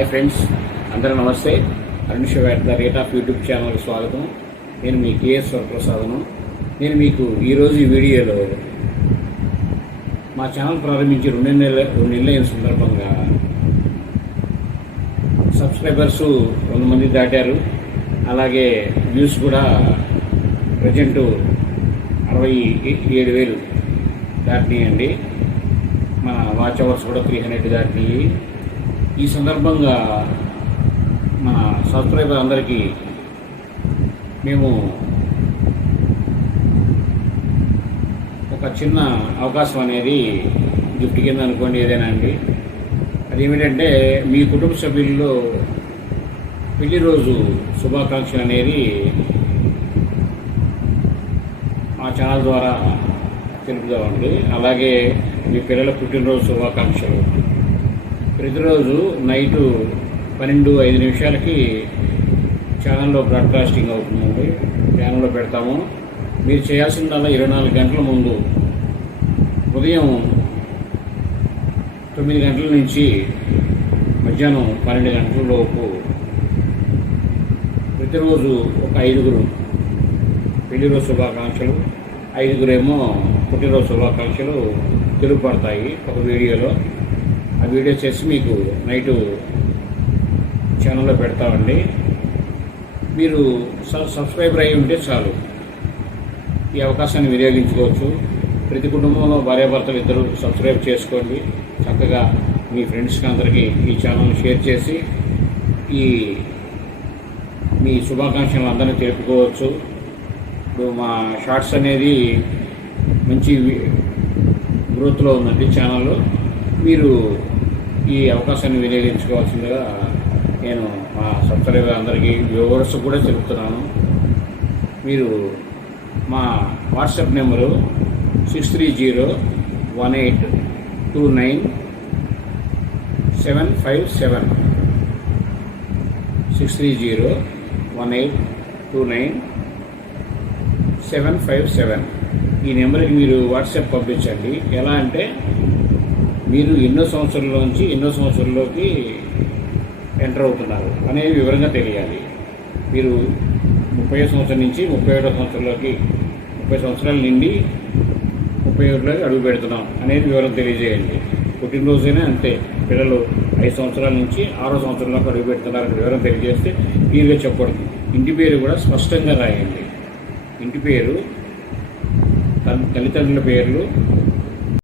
Hi friends, అందరూ నమస్తే. Arun Shiva @ the rate of YouTube ఛానల్కి స్వాగతం. నేను మీ కేఎస్ వరప్రసాదను. నేను మీకు ఈరోజు ఈ వీడియోలో మా ఛానల్ ప్రారంభించి రెండు నెలల సందర్భంగా సబ్స్క్రైబర్స్ 100 మంది దాటారు. అలాగే వ్యూస్ కూడా ప్రజెంట్ 67,000 దాటినాయండి. మన వాచ్ అవర్స్ కూడా 300 దాటినాయి. ఈ సందర్భంగా మన సబ్స్క్రైబర్ అందరికీ మేము ఒక చిన్న అవకాశం అనేది గిఫ్ట్ కింద అనుకోండి, ఏదైనా అండి. అదేమిటంటే మీ కుటుంబ సభ్యుల్లో పెళ్లి రోజు శుభాకాంక్షలు అనేది మా ఛానల్ ద్వారా తెలుపుదామండి. అలాగే మీ పిల్లల పుట్టినరోజు శుభాకాంక్షలు ప్రతిరోజు నైటు 12:05 ఛానల్లో బ్రాడ్కాస్టింగ్ అవుతుందండి. ఛానల్లో పెడతాము. మీరు చేయాల్సిందల్లా 24 గంటల ముందు ఉదయం 9 గంటల నుంచి మధ్యాహ్నం 12 గంటల లోపు ప్రతిరోజు ఒక 5 పెళ్లిరోజు శుభాకాంక్షలు, 5 ఏమో పుట్టినరోజు శుభాకాంక్షలు తెలుపబడతాయి ఒక వీడియోలో. ఆ వీడియో చేసి మీకు నైటు ఛానల్లో పెడతామండి. మీరు సబ్స్క్రైబర్ అయి ఉంటే చాలు, ఈ అవకాశాన్ని వినియోగించుకోవచ్చు. ప్రతి కుటుంబంలో భార్యాభర్తలు ఇద్దరు సబ్స్క్రైబ్ చేసుకోండి. చక్కగా మీ ఫ్రెండ్స్కి అందరికీ ఈ ఛానల్ని షేర్ చేసి మీ శుభాకాంక్షలు అందరినీ తెలుపుకోవచ్చు. ఇప్పుడు మా షార్ట్స్ అనేది మంచి గ్రోత్లో ఉందండి ఛానల్లో. మీరు ఈ అవకాశాన్ని వినియోగించుకోవాల్సిందిగా నేను మా సబ్స్క్రైబర్ అందరికీ, వ్యూవర్స్ కూడా చెబుతున్నాను. మీరు మా వాట్సాప్ నెంబరు 6301829757 6301829757 ఈ నెంబర్కి మీరు వాట్సాప్ పంపించండి. ఎలా అంటే మీరు ఎన్నో సంవత్సరాల్లోంచి ఎన్నో సంవత్సరాల్లోకి ఎంటర్ అవుతున్నారు అనేది వివరంగా తెలియాలి. మీరు 30వ సంవత్సరం నుంచి 31వ సంవత్సరంలోకి, 30 సంవత్సరాల నుండి 31లోకి అడుగు పెడుతున్నాం అనేది వివరం తెలియజేయండి. పుట్టినరోజైనా అంతే, పిల్లలు 5 సంవత్సరాల నుంచి 6వ సంవత్సరంలోకి అడుగు పెడుతున్నారని వివరం తెలియజేస్తే క్లియర్గా చెప్పకూడదు. ఇంటి పేరు కూడా స్పష్టంగా రాయండి. ఇంటి పేరు, తల్లిదండ్రుల పేర్లు,